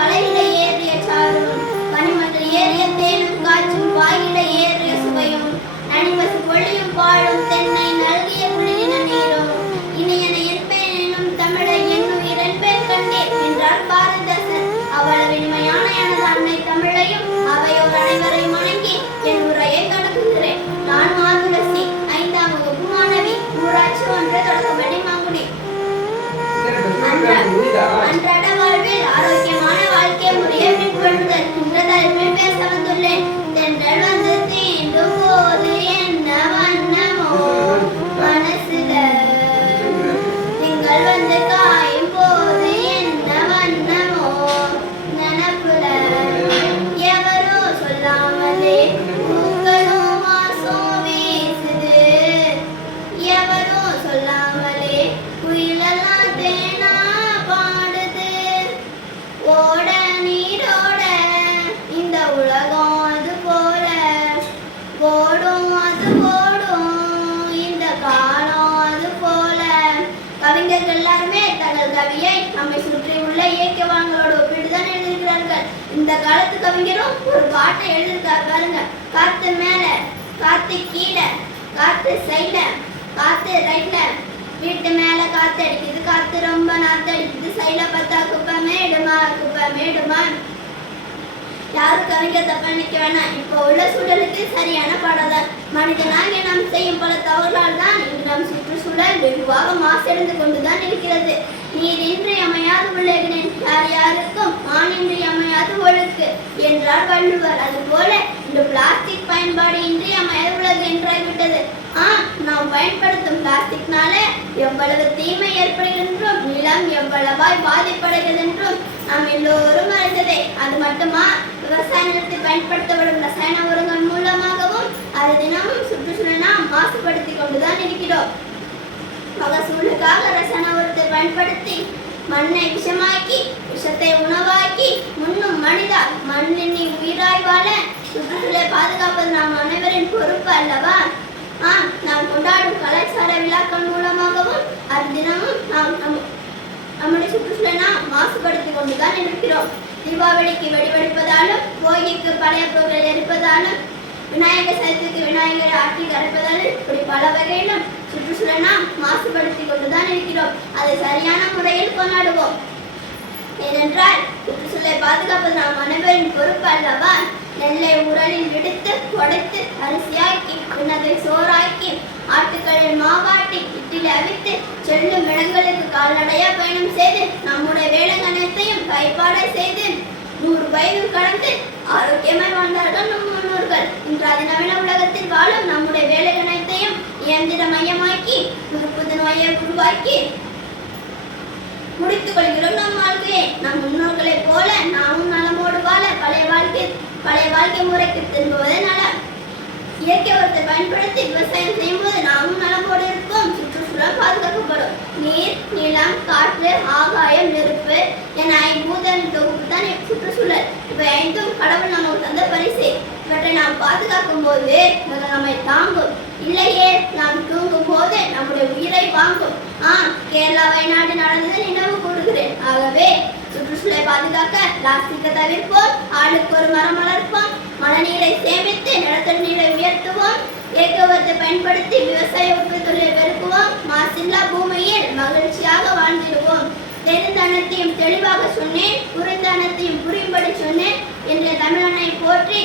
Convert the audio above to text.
கலையில ஏறிய சாரும் பனிமட்டில் ஏறிய தேனும் காற்றும் வாயில ஏறிய சுவையும் நனிபசு பொழியும் பாழும் தென்னை நல்கிய குளிரின நீரும் இனியன என்பேன் என்னும் தமிழை என்னும் இரன்பேர் கண்டேன் என்றார் பாரதிதாசன். அவ்வளவு இனிமையான எனது அன்னை தமிழையும் அவையோர் அனைவரையும் வணங்கி என் உரையை தொடங்குகிறேன். நான் மாதுளசி, 5ஆம் வகுப்பு மாணவி, ஊராட்சி ஒன்றிய தொடக்கப்பள்ளி மாங்குடி. அன்றாட வாழ்வில் ஆரோக்கியமான வாழ்க்கை முறையை பின்பற்றுதல் என்ற தலைப்பில் பேச வந்துள்ளேன். தென்றல் வந்து தீண்டும் போது என்ன வண்ணமோ மனசுல, திங்கள் வந்து காயும் போது என்ன வண்ணமோ நினப்புல, எவரோ சொல்லாமலே பூக்களும் வாசம் வீசுது, எவரோ சொல்லாமலே குயிலெல்லாம் தேனா பாடுது, ஓட நீரோட இந்த உலகம் அது போல, ஓடும் அது ஓடும் இந்த காலம் அது போல. கவிஞர்கள் எல்லாருமே தங்கள் கவியை நம்மை சுற்றி உள்ள இயக்கவான்களோடு ஒப்பிட்டுதான் எழுதியிருக்கிறார்கள். இந்த காலத்து கவிஞரும் ஒரு பாட்டை எழுதியிருக்காரு பாருங்க. காத்து மேல, காத்து கீழே, காத்து சைட்ல, காத்து ரைட்ல, வீட்டு மேல காத்து அடிக்குது, காத்து ரொம்ப நாத்து அடிக்குது, சைட்ல பார்த்தா குப்பை மேடுமா குப்பை மேடுமா. யாரும் கவிஞர் தப்பா நினைக்க வேணாம். இப்போ உள்ள சூழலுக்கு சரியான பாடல்தான். மனிதனாக நாம் செய்யும் பல தவறுகளால் தான் இன்று நம் சுற்றுச்சூழல் வெகுவாக மாசடைந்து கொண்டுதான் இருக்கிறது. நீர் இன்றி அமையாது உலகினின் யார் யாருக்கும் ஆணின்றி அமையாது ஒழுக்கு என்றார் வள்ளுவர். அதுபோல இந்த பிளாஸ்டிக் பயன்பாடு இன்றி அமையாது உலகு என்றாகிவிட்டது. நாம் பயன்படுத்தும் பிளாஸ்டிக்னால எவ்வளவு தீமை ஏற்படுகின்றோம், நிலம் எவ்வளவாய் பாதிப்படைகிறது என்றும் நாம் எல்லோரும் அறிந்ததே. அது மட்டுமா, விவசாய நிலத்தில் பயன்படுத்தப்படும் ரசாயன உரங்கள் மூலமாகவும் அது தினமும் சுற்றுச்சூழலை நாம் மாசுபடுத்தி கொண்டுதான் இருக்கிறோம். மகசூலுக்காக ரசாயன உரத்தை பயன்படுத்தி மண்ணை விஷமாக்கி, விஷத்தை உணவாக்கி முன்னும் மனிதா மண்ணின் உயிராய் வாழ சுற்றுச்சூழலை பாதுகாப்பது நாம் அனைவரின் பொறுப்பு அல்லவா? நாம் கொண்டாடும் கலாச்சார விழாக்கள் மூலமாகவும் அது தினமும் நாம் நம்முடைய சுற்றுச்சூழலை நாம் மாசுபடுத்தி கொண்டுதான் இருக்கிறோம். தீபாவளிக்கு வெடிவெடிப்பதாலும், போகிக்கு பழைய பொருட்களை எரிப்பதாலும், விநாயகர் சதுர்த்திக்கு விநாயகரை ஆற்றி கரைப்பதாலும் இப்படி பல வகையிலும் சுற்றுச்சூழலை நாம் மாசுபடுத்தி கொண்டுதான் இருக்கிறோம். அதை சரியான முறையில் கொண்டாடுவோம். ஏனென்றால் சுற்றுச்சூழலை பாதுகாப்பது நாம் அனைவரின் பொறுப்பு அல்லவா? நெல்லை உரலில் இடித்து உடைத்து அரிசியாக்கி பின்னதை சோறாக்கி ஆட்டுக்களில் மாவாட்டி இட்டில் அவித்து செல்லும் இடங்களுக்கு கால்நடையா பயணம் செய்து நம்முடைய வேலைங்கனைத்தையும் கைப்பாடை செய்து 100 வயது கடந்து ஆரோக்கியமாய் வாழ்ந்தார்கள் நம் முன்னோர்கள். இன்று அதிநவீன உலகத்தில் வாழும் நம்முடைய வேலைங்கனைத்தையும் இயந்திர மையமாக்கி புது நோயை உருவாக்கி முடித்துக் கொள்கிறோம் நம் வாழ்க்கையை. நம் முன்னோர்களை போல நாமும் நலமோடு வாழ பழைய வாழ்க்கை முறைக்கு திரும்புவதே நலம். இயற்கை உரத்தை பயன்படுத்தி விவசாயம் செய்யும் போது நாமும் நலமோடு இருப்போம், சுற்றுச்சூழல் பாதுகாக்கப்படும். நீர், நிலம், காற்று, ஆகாயம், நெருப்பு என 5 பூதங்களின் தொகுப்பு தான் சுற்றுச்சூழல். இவை 5ம் கடவுள் நமக்கு தந்த பரிசு. இவற்றை நாம் பாதுகாக்கும் போது நம்மை தாங்கும், இல்லையே நாம் தூங்கும் போது நம்முடைய உயிரை வாங்கும். கேரளா வயநாடு நடந்தது நினைவு கூறுகிறேன். ஆகவே சுற்றுச்சூழலை பாதுகாக்க பிளாஸ்டிக்கை தவிர்ப்போம், ஆளுக்கு ஒரு மரம் வளர்ப்போம், மழைநீரை சேமித்து நிலத்தடி நீரை உயர்த்துவோம், இயற்கை உரத்தை பயன்படுத்தி விவசாய உற்பத்தி தொழிலை பெருக்குவோம், மாசில்லா பூமியில் மகிழ்ச்சியாக வாழ்ந்திடுவோம். தெரிந்த அனைத்தையும் தெளிவாக சொன்னேன், புரிந்த அனைத்தையும் புரியும்படி சொன்னேன் என்ற தமிழனை போற்றி